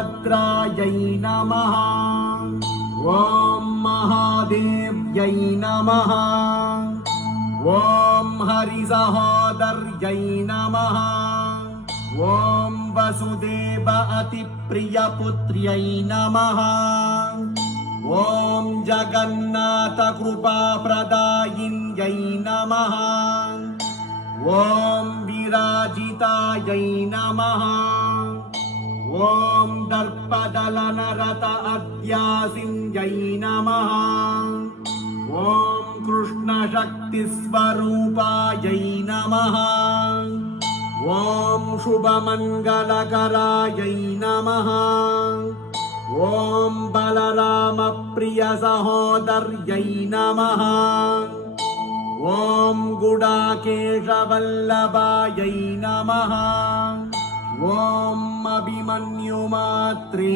सुभद्रायै नमः। ॐ महादेव्यै नमः। ॐ हरिसहोदर्यै नमः। ॐ वसुदेव अतिप्रियपुत्र्यै नमः। ॐ जगन्नाथकृपाप्रदायिन्यै नमः। ॐ विराजितायै नमः। ॐ दर्पदलनरत अध्यासिन्यै नमः। ॐ कृष्णशक्तिस्वरूपायै नमः। ॐ शुभमङ्गलकरायै नमः। ॐ बलरामप्रियसहोदर्यै नमः। ॐ गुडाकेशवल्लभायै नमः। ॐ अभिमन्युमात्रे